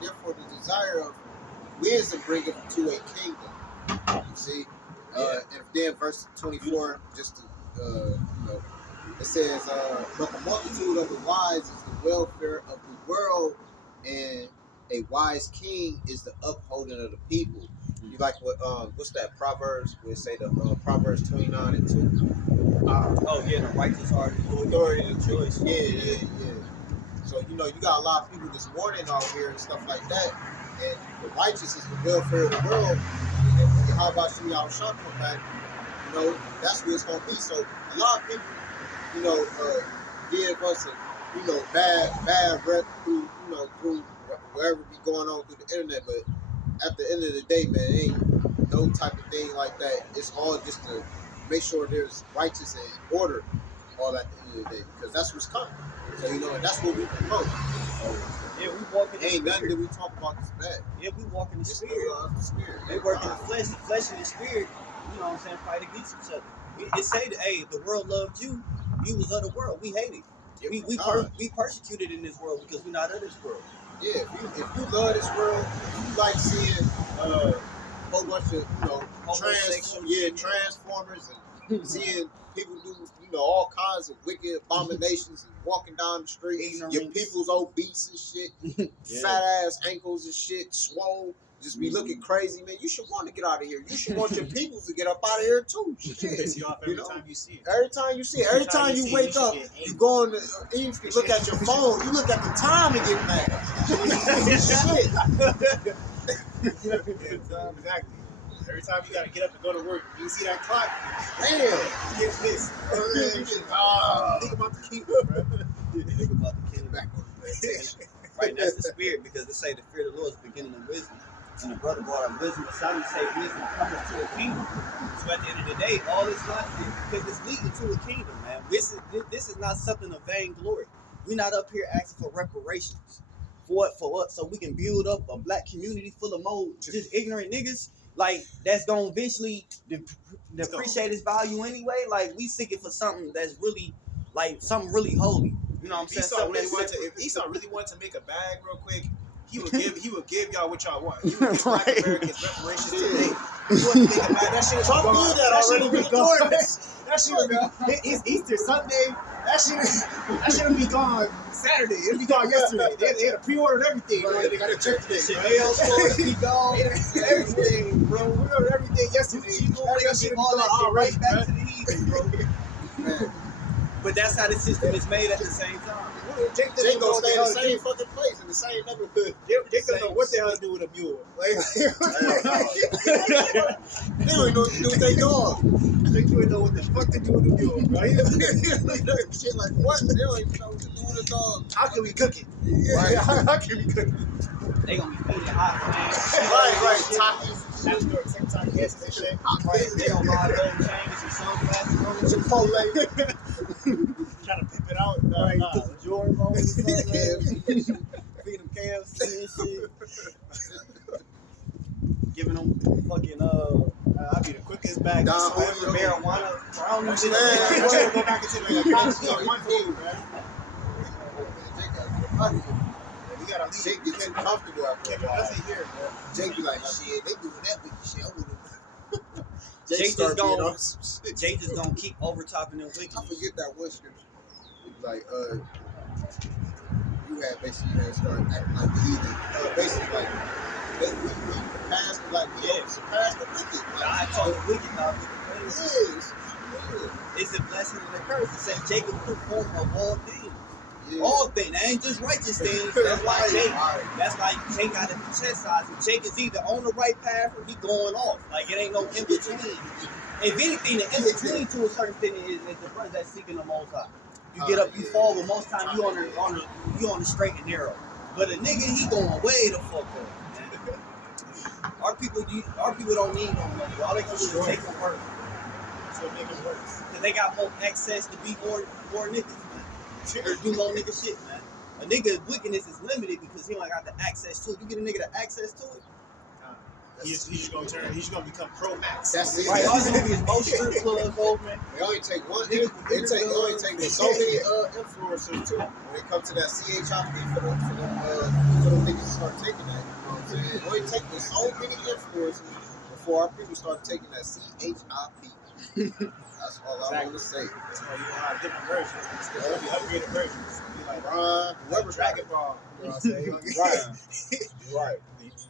therefore the desire of wisdom bringeth to a kingdom. You see, and then verse 24, just to it says, "But the multitude of the wise is the welfare of the world, and a wise king is the upholding of the people." You like what? What's that Proverbs? We say the Proverbs 29:2. The righteous are the authority of choice. Yeah. So you got a lot of people this morning out here and stuff like that, and the righteous is the welfare of the world. And how about you, y'all shop come back? That's what it's gonna be. So a lot of people, give us a bad rep through through wherever be going on through the internet. But at the end of the day, man, it ain't no type of thing like that. It's all just to make sure there's righteous and order all at the end of the day, because that's what's coming. So and that's what we promote. So, we walk in the ain't spirit. nothing that we talk about this bad. Yeah, we walk in the spirit. The spirit. They work in the flesh and the spirit. You know what I'm saying? Fight against each other. It say that, hey, the world loved you. You was of the world. We hate it. We persecuted in this world because we're not of this world. Yeah, if you love this world, you like seeing a whole bunch of transformers and seeing people do all kinds of wicked abominations and walking down the street. Your people's obese and shit, fat ass ankles and shit, swole. Just be looking crazy, man. You should want to get out of here. You should want your peoples to get up out of here too. Shit. Every time you see it. Every time you see it. Every time you wake up, you go on you look at your phone. You look at the time and get mad. Shit. Exactly. Every time you gotta get up and go to work, you see that clock. Damn. You get pissed. Think about the kingdom, bro. Think about the kingdom. Back on the Right, that's the spirit, because they say the fear of the Lord is the beginning of wisdom. And the brother brought up wisdom. The Psalms say wisdom comes to a kingdom. So at the end of the day, all this not because it's leading to a kingdom, man. This is not something of vainglory. We're not up here asking for reparations for what, so we can build up a black community full of more just ignorant niggas. Like that's gonna eventually depreciate its value anyway. Like we seeking for something that's really like something really holy. You know what I'm saying? If Esau really wanted to make a bag real quick, he would give y'all what y'all want. He would give Black Americans reparations today. He wanted to make a bag. That shit would be gone. That shit would be gone. That shit would be gone. It's Easter Sunday. That shit would be gone Saturday. It'd be gone yesterday. They had pre-ordered everything. Bro. They got to check today. Mail stores be gone. Everything, bro. We ordered everything yesterday. That shit all that shit right back to the heathen, bro. But that's how the system is made at the same time. Jake gonna stay in the same fucking place in the same neighborhood. Jake don't know what the hell to do with a mule. Like, they don't even know what to do with their dog. Jake don't know what the fuck to do with a mule, right? Shit like what? They don't even know what to do with a dog. How can we cook it? Right? How can we cook it? They gonna be feeding hot, man. Right. Takis. TikTok yes and shit. Right. They gonna buy gold chains and sunglasses. Chipotle. Trying to pimp it out. Right. Nah. Put the Jordan on and sunglasses. Feed them KFC and shit. Giving them fucking I'll be the quickest bag. Marijuana. Brown and shit. I should go back into the economy on one food, man. We gotta leave. Jake get too comfortable after a while. Nothing here, bro. Jake be like, shit, they doing that wicked shit. I wouldn't. Jake just gonna keep overtopping them wicked. I forget that one scripture. It was like, you had started acting like the heathen. Basically, like, we surpassed, surpassed the wicked. I told the wicked about it. Yes. It's a blessing and a curse. It says Jacob took form of all things. Yeah. All things. That ain't just righteous things. That's why Jake got to be chastised. Jake is either on the right path or he going off. Like it ain't no in between. If anything, the in between to a certain thing is the ones that's seeking the Most High. You get up, you fall, but most time you on the straight and narrow. But a nigga, he going way the fuck up. Our people don't need no money. All they can do is take the work. So make it worse. Cause they got more access to be more niggas, man. Or do more nigga shit, man. A nigga's wickedness is limited because he don't got the access to it. You get a nigga the access to it. He's just gonna become pro max. That's it. Right, all you niggas is most strip clubs, old man. They only take one. It only take so many influencers too. When it comes to that CHIP for the for them niggas to start taking that. You know what I'm saying? It only taking so many influences before our people start taking that CHIP. That's all I want to say. So you gonna have different versions. It's gonna be upgraded versions. Be like Whoever Dragon Ball. You know what I'm saying? You gonna get, Right.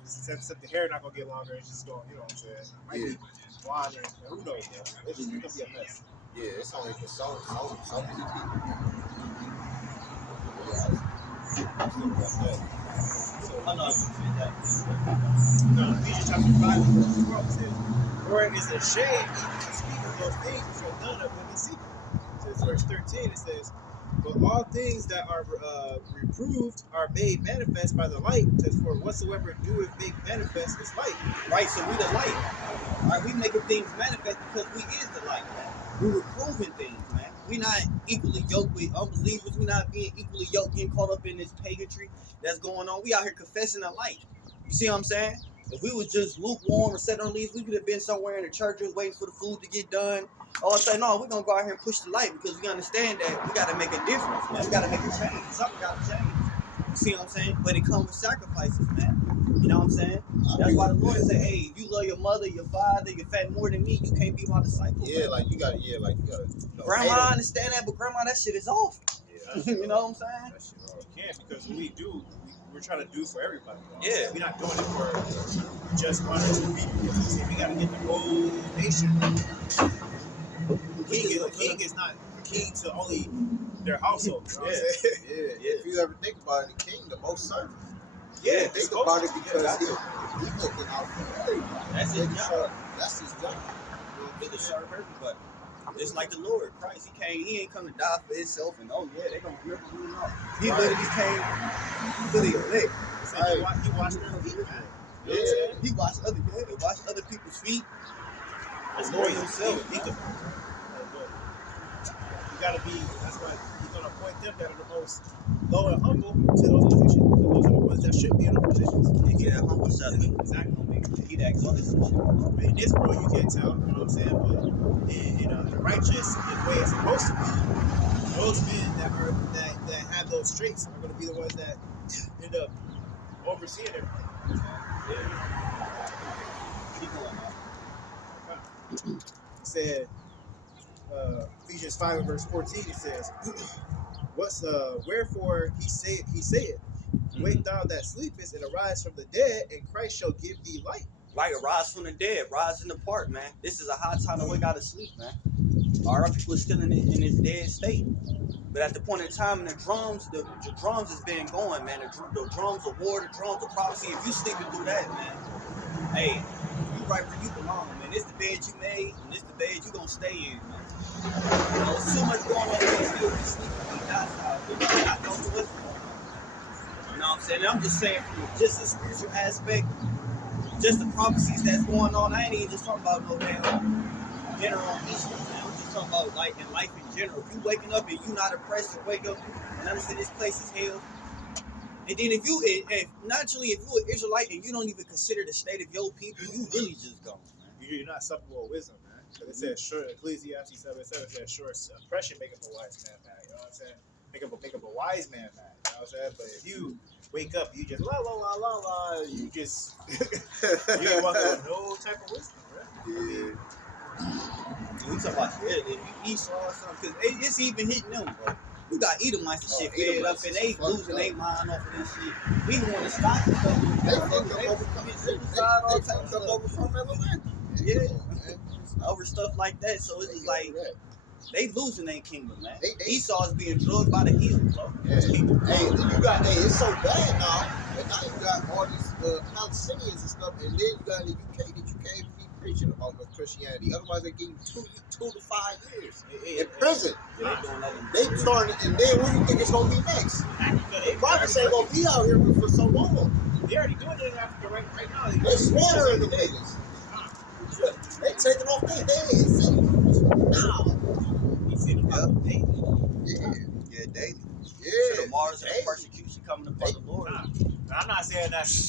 Except the hair not gonna get longer. It's just going. You know what I'm saying? Might be blonde and who knows? Man. It's just gonna be a mess. Yeah, it's only for so many people. I'm not gonna that. No, Ephesians chapter 5, verse 12 says, "For it is a shame even to speak of those things which are done of them in secret." It says, verse 13, it says, "But all things that are reproved are made manifest by the light. It says, for whatsoever doeth make manifest is light." Right, so we the light. Right, we making things manifest because we is the light. We reproving things, man. We not equally yoked with unbelievers. We not being equally yoked, getting caught up in this paganry that's going on. We out here confessing the light. You see what I'm saying? If we was just lukewarm or set on leaves, we could have been somewhere in the churches waiting for the food to get done. Or say, no, we're gonna go out here and push the light because we understand that we gotta make a difference, man. We gotta make a change. Something gotta change. You see what I'm saying? But it comes with sacrifices, man. You know what I'm saying? That's why the Lord said, hey, if you love your mother, your father, your fat more than me, you can't be my disciple. Yeah, man. like you gotta. Grandma, I understand that, but grandma, that shit is off. Yeah, You know what I'm saying? that shit all can't, because what we do, we're trying to do for everybody. Yeah. We're not doing it for just one or two people. We gotta get the whole nation. The king is not a king to only their household. You know what I'm saying? Yeah. If you ever think about it, the king, the most servant. Yeah, Think about it because he looking out for everybody. That's his job. That's his job. He to serve everybody. Just like the Lord Christ, he ain't come to die for himself and they gonna remember who he are. He literally came for the elect. He washed their feet, man. You know what I'm Yeah, saying? he washed other people's feet. That's Lord crazy. himself. Think of it. You gotta be. That's why he's gonna appoint them that are the most low and humble to those positions. Those are the ones that should be in those positions. Yeah, humble self. Exactly. He that exalted himself. In this world, you can't tell. You know what I'm saying? But in the righteous way it's supposed to be, those men that have those traits are gonna be the ones that end up overseeing everything. Keep going, man. It said, Ephesians 5 and verse 14, it says, wherefore he saith, wake thou that sleepest, and arise from the dead, and Christ shall give thee light. Right, arise from the dead, rise in the park, man. This is a high time to wake out of sleep, man. Our people are still in this dead state. But at the point in time, the drums has been going, man. The drums of war, the drums of prophecy. If you sleeping through that, man, hey, you right where you belong, man. This the bed you made, and this the bed you gonna stay in, man. You know, so much going on, you still be sleeping. That's how you not know what's going on. You know what I'm saying? And I'm just saying from just a spiritual aspect, just the prophecies that's going on. I ain't even just talking about no damn general Easter, man. I'm just talking about like in life in general. If you waking up and you not oppressed and wake up and understand this place is hell. And then if you an Israelite and you don't even consider the state of your people, you really just gone, man. You're not supplemental with wisdom, man. It says, sure, Ecclesiastes 7:7 says, sure, oppression maketh a wise man mad. You know what I'm saying? Make up a wise man mad. You know what I'm saying? But if you wake up, you just la la la la la, you just you ain't walking with no type of wisdom, right? Yeah. We talking about if you Esau or something, because it's even hitting them, bro. You got Edomites and shit fed up, and they losing their mind off of this shit. We want to stop the stuff. They fucked up over coming suicide, all types of over from Atlanta. Yeah, over stuff like that. So it's just like they losing their kingdom, man. Esau's being drugged by the heel, bro. Yeah. Hey, it's so bad now. But now you got all these Palestinians and stuff, and then you got in the UK that you can't even be preaching about no Christianity. Otherwise, they give you 2 to 5 years in prison. They starting, and then what do you think it's gonna be next? The prophets ain't gonna be out here for so long. They already doing it in Africa right now. They slaughtering the niggas. They taking off their heads. Now. Yeah, daily. Yeah. So the martyrs and the persecution coming upon the Lord. I'm not saying that's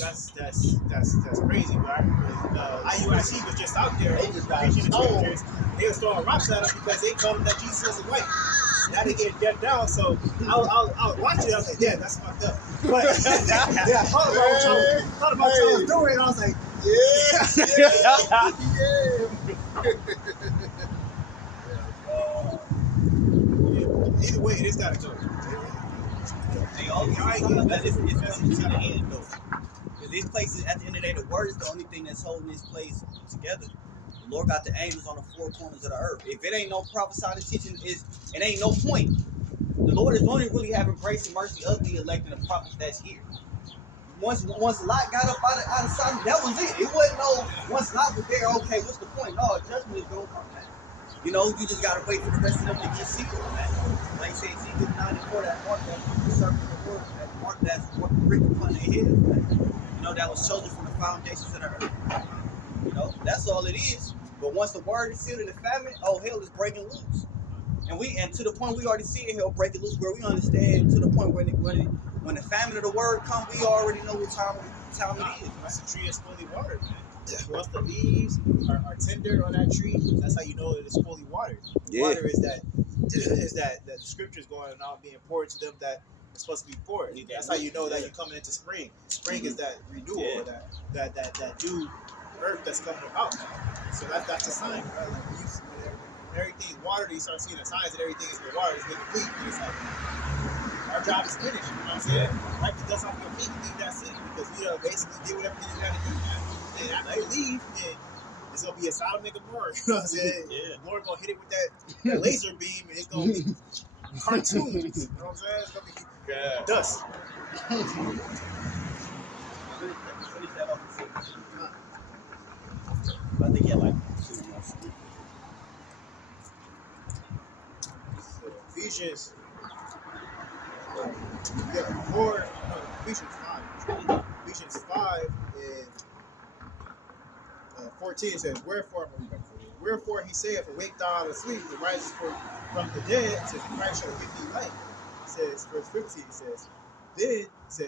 crazy, but IUIC was just out there preaching the scriptures. They was throwing rocks at us because they told them that Jesus wasn't white. now they getting decked down. So I was watching it. I was like, yeah, that's fucked up. But yeah, I thought about what y'all was doing. And I was like, yeah. Either way, this gotta go. Hey, all these signs that it's coming to the end though. Because this place is, at the end of the day, the word is the only thing that's holding this place together. The Lord got the angels on the four corners of the earth. If it ain't no prophesying teaching, it ain't no point. The Lord is only really having grace and mercy of the elect and the prophets that's here. Once Lot got up out of Sodom, that was it. It wasn't no, once Lot was there, okay, what's the point? No, judgment is going to come, man. You know, you just got to wait for the rest of them to get sealed, man. Like I say, Ezekiel 94, that mark, that circle of the word, that mark that's written upon their heads, man. You know, that was chosen from the foundations of the earth. You know, that's all it is. But once the word is sealed in the famine, oh, hell is breaking loose. And to the point we already see it, hell breaking loose, where we understand to the point where when the famine of the word comes, we already know what time it is. That's a tree that's fully watered, man. Once the leaves are tender on that tree, that's how you know that it's fully watered. Yeah. Water is that the scriptures going out being poured to them that it's supposed to be poured. That's how you know that you're coming into spring. Spring is that renewal, that new earth that's coming about. So that's a sign, right? Like when everything's watered, you start seeing the signs that everything is in water, it's been complete. And it's like our job is finished. You know what I'm saying? Wipe the dust off your feet and leave that city because we basically did whatever you got to do. And after they leave, then it's gonna be a Sodom and Gomorrah. You know what I'm saying? Yeah. The Lord gonna hit it with that laser beam, and it's gonna be cartoons. You know what I'm saying? It's gonna be dust. Finish that off in 6. I think yeah, like 2 months. So Ephesians, Ephesians 5. Ephesians 5 and 14 says, Wherefore he saith, Awake thou out of sleep, and rises from the dead, says, Christ shall give thee light. It says, verse 15 says,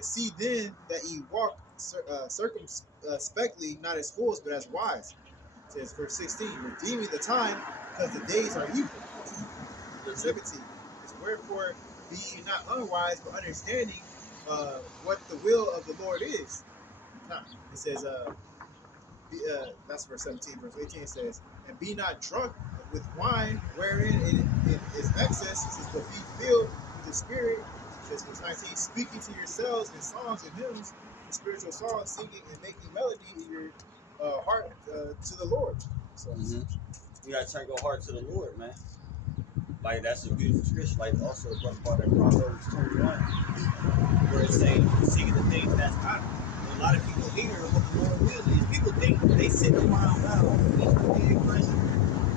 See then that ye walk circumspectly, not as fools, but as wise. It says, verse 16, redeeming the time, because the days are evil. Verse 17 is, Wherefore be ye not unwise, but understanding what the will of the Lord is. It says, that's verse 17. Verse 18 says, and be not drunk with wine, wherein it is excess. It says, but be filled with the Spirit. It says, verse 19, speaking to yourselves in songs and hymns, and spiritual songs, singing and making melody in your heart to the Lord. So You gotta turn your heart to the Lord, man. Like that's a beautiful scripture. Like also a brother brought that Proverbs 21, where it's saying, seeking the things that's not. A lot of people ignorant of what the Lord will is. People think they sit around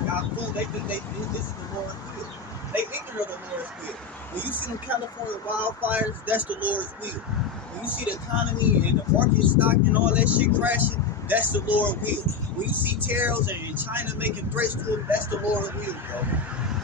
got food. They think this is the Lord's will. They ignorant of the Lord's will. When you see them California wildfires, that's the Lord's will. When you see the economy and the market stock and all that shit crashing, that's the Lord's will. When you see terrorists and China making threats to them, that's the Lord's will, bro.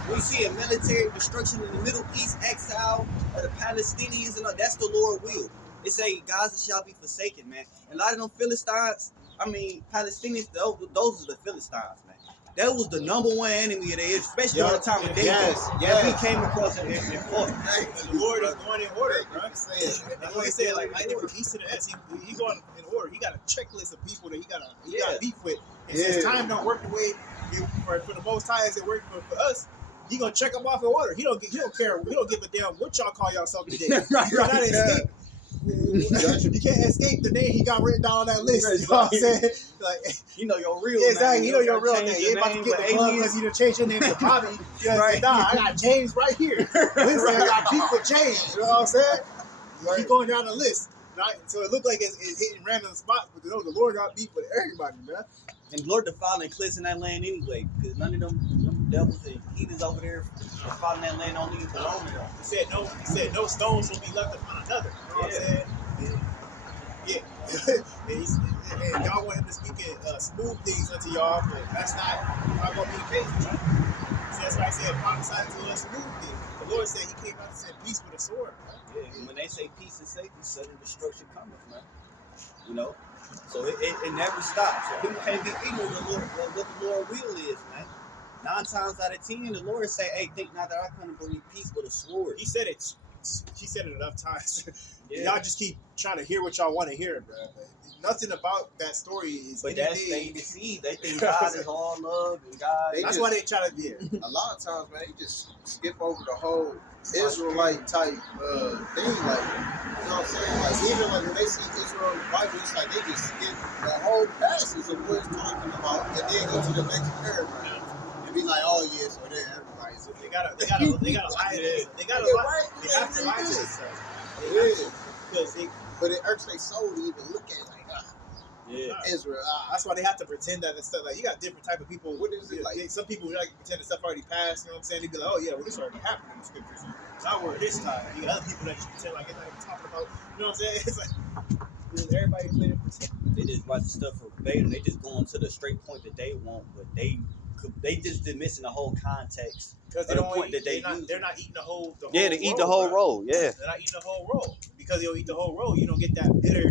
When you see a military destruction in the Middle East, exile of the Palestinians, and all, that's the Lord's will. It say Gaza shall be forsaken, man. And a lot of them Palestinians, those are the Philistines, man. That was the number one enemy of theirs, especially during the time of David. Yes. We came across it and fought. The Lord is going in order, bro. The Lord said, like from east to the west, he going in order. He got a checklist of people that he got beef with. And since time don't work the way for the Most High as it worked for us, he gonna check them off in order. He don't care. He don't give a damn what y'all call yourself today. Right. You can't escape the name he got written down on that list. You know what I'm saying? Like, you know your real name. Exactly. You know your real name. You about to get the club because you done changed your name to Bobby. You know, right. Nah, I got James right here. Wednesday, I got beef with James. You know what I'm saying? Right. Keep going down the list. Right? So it looked like it's hitting random spots, but the Lord got beef with everybody, man. And the Lord defiling and cleansing that land anyway, because none of them devils and heathens over there defiling that land don't even belong to them. He said no stones will be left upon another. You know what I'm saying? Yeah. and y'all want him to speak smooth things unto y'all, but that's not going to be the case, right? So that's why I said prophesy to us smooth things. The Lord said he came out to send peace with a sword. Right? Yeah, and when they say peace and safety, sudden destruction cometh, man. You know? So it never stops. So people can't be ignorant of what the Lord will is, man. 9 times out of 10, the Lord say, "Hey, think not that I come to bring you peace, but a sword." He said it. He said it enough times. Yeah. Y'all just keep trying to hear what y'all want to hear, bro. But nothing about that story is But anything. they deceive. They think God is all love and God. That's why they try to do. A lot of times, man, you just skip over the whole Israelite type thing. Like, you know what I'm saying? Like, even like when they see Israel in the Bible, it's like they just skip the whole passage of what it's talking about and then go to the next paragraph and be like, oh, yeah, so there, everybody's. So they gotta lie. They gotta Yeah, lie. right. They Yeah, have to they lie to do. themselves. Yeah. Because But it irks their soul to even look at it like, Yeah. Israel. that's why they have to pretend that it's stuff. Like, you got different type of people. What is it like? Some people like to pretend that stuff already passed. You know what I'm saying? They be like, oh yeah, well this already happened in the scriptures. It's not word this time. You got other people that just pretend like it's not even talking about. You know what I'm saying? It's like everybody playing pretend. They just watch the stuff verbatim. They just going to the straight point that they want, but they just missing the whole context. Because they the don't point that they're not eating the whole they eat the whole bro. roll. Yeah. They're not eating the whole roll. Because they'll eat the whole roll, you don't get that bitter